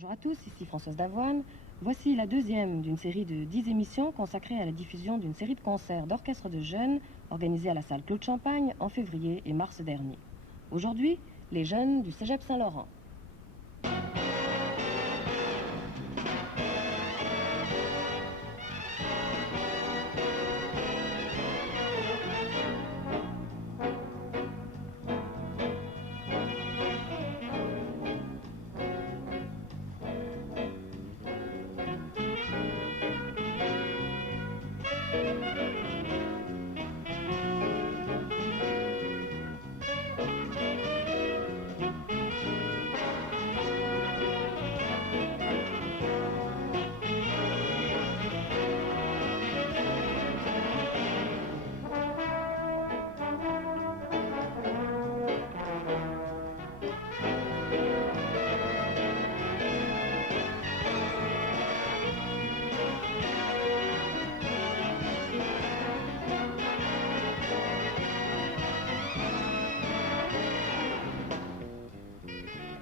Bonjour à tous, ici Françoise Davoine. Voici la deuxième d'une série de 10 émissions consacrées à la diffusion d'une série de concerts d'orchestres de jeunes organisés à la salle Claude Champagne en février et mars dernier. Aujourd'hui, les jeunes du Cégep Saint-Laurent.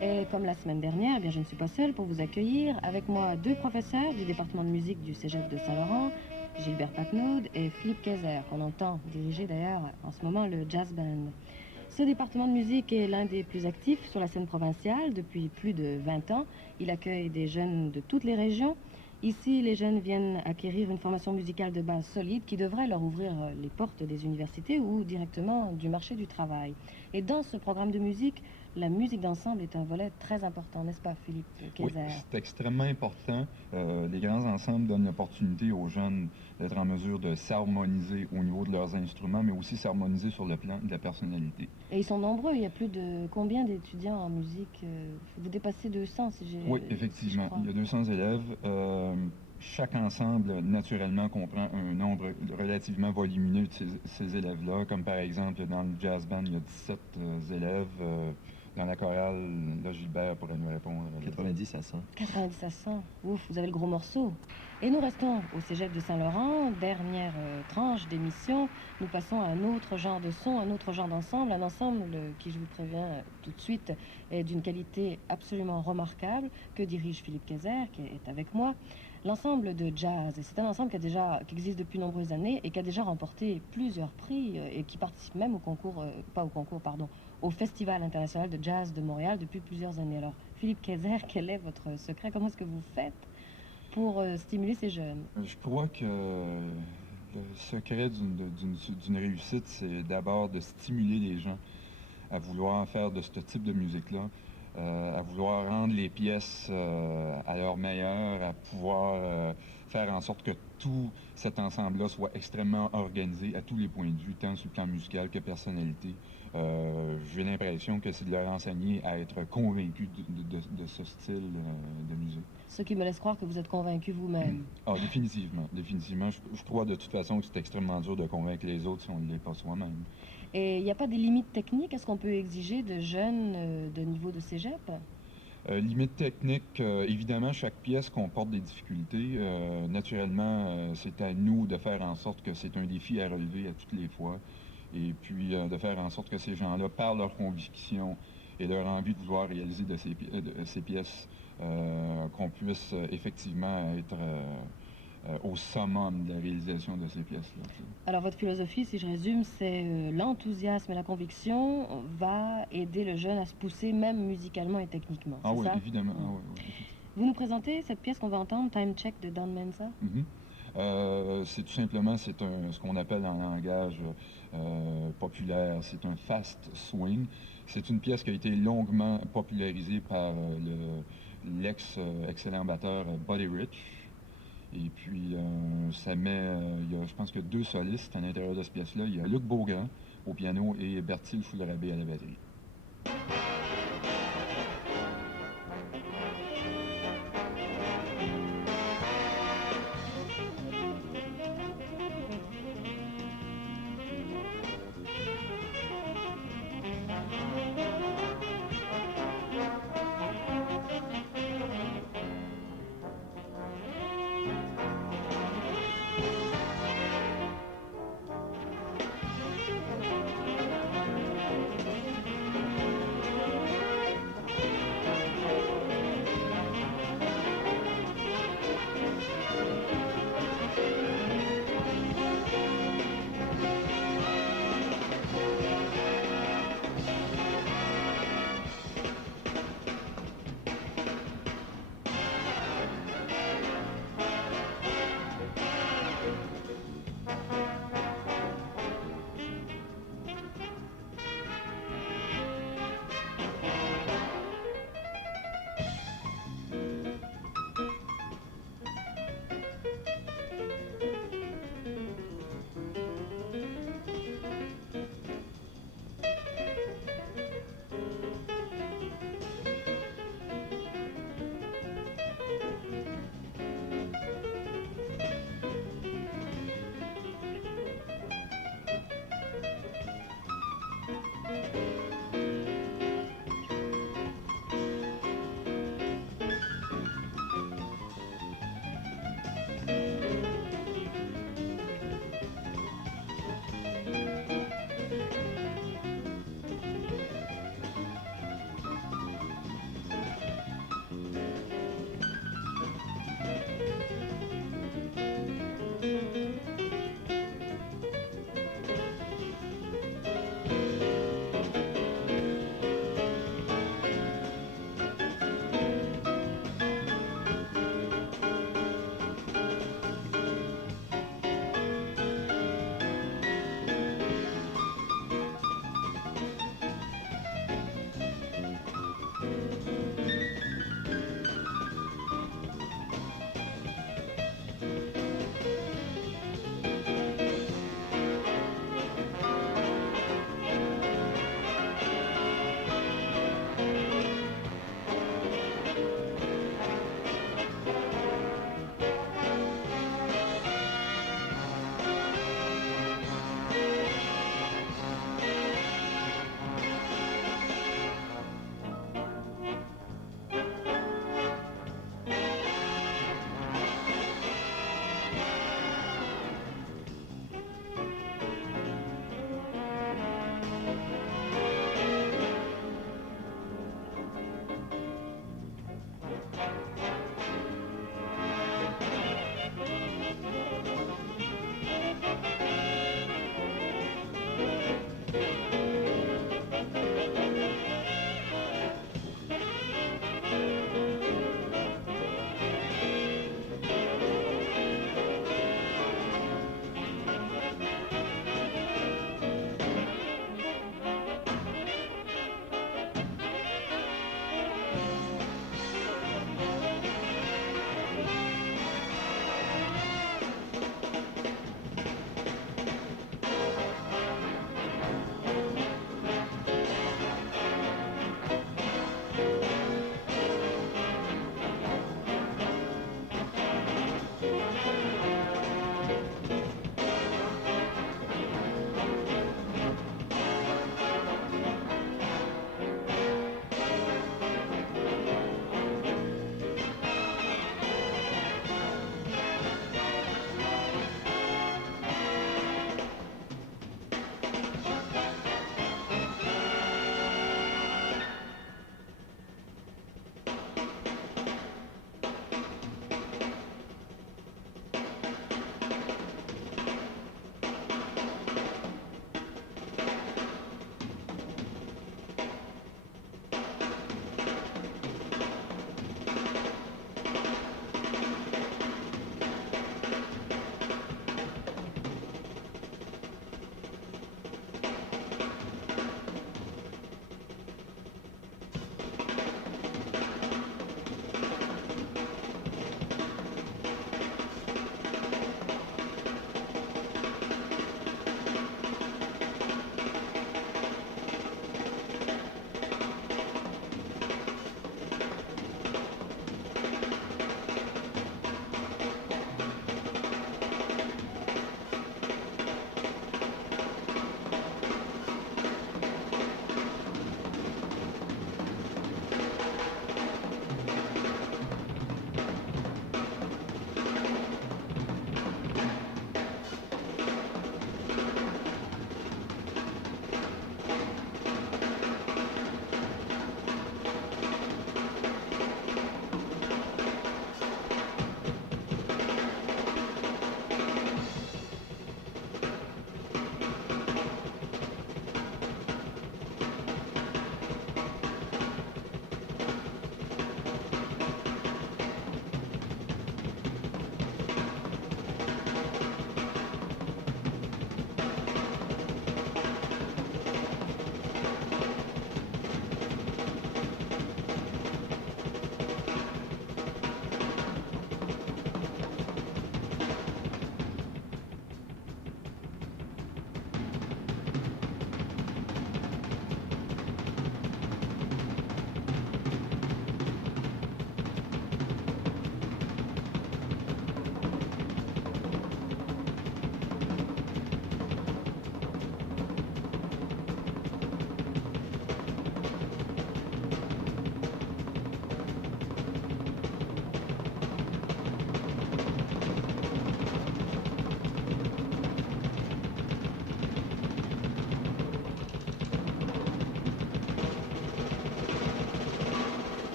Et comme la semaine dernière, eh bien, je ne suis pas seule pour vous accueillir. Avec moi, deux professeurs du département de musique du Cégep de Saint-Laurent, Gilbert Patnaud et Philippe Kayser, qu'on entend diriger d'ailleurs en ce moment le Jazz Band. Ce département de musique est l'un des plus actifs sur la scène provinciale depuis plus de 20 ans. Il accueille des jeunes de toutes les régions. Ici, les jeunes viennent acquérir une formation musicale de base solide qui devrait leur ouvrir les portes des universités ou directement du marché du travail. Et dans ce programme de musique, la musique d'ensemble est un volet très important, n'est-ce pas, Philippe Kayser? Oui, c'est extrêmement important. Les grands ensembles donnent l'opportunité aux jeunes d'être en mesure de s'harmoniser au niveau de leurs instruments, mais aussi s'harmoniser sur le plan de la personnalité. Et ils sont nombreux, il y a plus de combien d'étudiants en musique? Vous dépassez 200 si j'ai... Oui, si je effectivement. crois. Il y a 200 élèves. Chaque ensemble, naturellement, comprend un nombre relativement volumineux de ces élèves-là. Comme par exemple, dans le jazz band, il y a 17 élèves. Dans la chorale, là, Gilbert pourrait nous répondre. 90 à 100. 90 à 100. Ouf, vous avez le gros morceau. Et nous restons au Cégep de Saint-Laurent. Dernière tranche d'émission. Nous passons à un autre genre de son, un autre genre d'ensemble. Un ensemble qui, je vous préviens tout de suite, est d'une qualité absolument remarquable, que dirige Philippe Kayser, qui est avec moi. L'ensemble de jazz, et c'est un ensemble qui existe depuis de nombreuses années et qui a déjà remporté plusieurs prix et qui participe même au concours, au Festival international de jazz de Montréal depuis plusieurs années. Alors, Philippe Kayser, quel est votre secret? Comment est-ce que vous faites pour stimuler ces jeunes? Je crois que le secret d'une réussite, c'est d'abord de stimuler les gens à vouloir faire de ce type de musique-là, à vouloir rendre les pièces à leur meilleur, à pouvoir faire en sorte que tout cet ensemble-là soit extrêmement organisé à tous les points de vue, tant sur le plan musical que personnalité. J'ai l'impression que c'est de leur enseigner à être convaincus de ce style de musique. Ce qui me laisse croire que vous êtes convaincu vous-même. Ah, définitivement. Je crois de toute façon que c'est extrêmement dur de convaincre les autres si on ne l'est pas soi-même. Et il n'y a pas des limites techniques? Est-ce qu'on peut exiger de jeunes de niveau de cégep? Limite technique, évidemment, chaque pièce comporte des difficultés. Naturellement, c'est à nous de faire en sorte que c'est un défi à relever à toutes les fois. Et puis de faire en sorte que ces gens-là, par leur conviction et leur envie de vouloir réaliser de ces pièces, qu'on puisse effectivement être au summum de la réalisation de ces pièces-là. Alors votre philosophie, si je résume, c'est l'enthousiasme et la conviction va aider le jeune à se pousser même musicalement et techniquement. Ah c'est oui, ça? évidemment. Ah, oui. Vous nous présentez cette pièce qu'on va entendre, Time Check de Don Mensa? C'est tout simplement, ce qu'on appelle en langage populaire, c'est un fast swing. C'est une pièce qui a été longuement popularisée par l'ex-excellent batteur Buddy Rich. Et puis, il y a, je pense que 2 solistes à l'intérieur de cette pièce-là. Il y a Luc Beaugrand au piano et Bertil Foularabé à la batterie.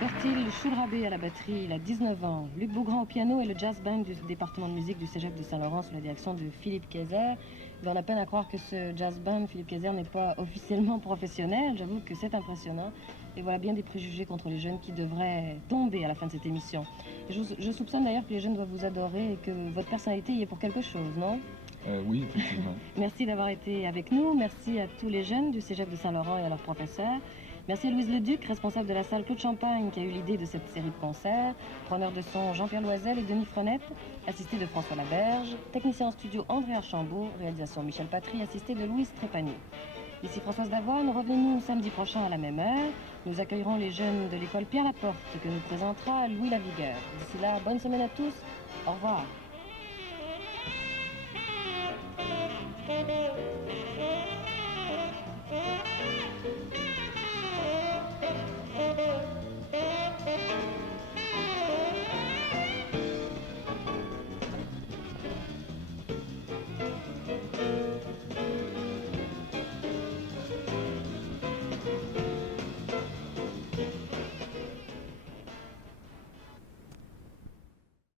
Bertil Choulrabé à la batterie, il a 19 ans. Luc Beaugrand au piano et le jazz band du département de musique du Cégep de Saint-Laurent sous la direction de Philippe Kayser. On a peine à croire que ce jazz band, Philippe Kayser, n'est pas officiellement professionnel. J'avoue que c'est impressionnant. Et voilà bien des préjugés contre les jeunes qui devraient tomber à la fin de cette émission. Je soupçonne d'ailleurs que les jeunes doivent vous adorer et que votre personnalité y est pour quelque chose, non? Oui, effectivement. Merci d'avoir été avec nous. Merci à tous les jeunes du Cégep de Saint-Laurent et à leurs professeurs. Merci à Louise Leduc, responsable de la salle Claude Champagne, qui a eu l'idée de cette série de concerts. Preneur de son Jean-Pierre Loisel et Denis Frenette, assisté de François Laberge. Technicien en studio André Archambault, réalisation Michel Patry, assisté de Louise Trépanier. Ici Françoise Davoine, revenez-nous samedi prochain à la même heure. Nous accueillerons les jeunes de l'école Pierre Laporte que nous présentera Louis Lavigueur. D'ici là, bonne semaine à tous. Au revoir.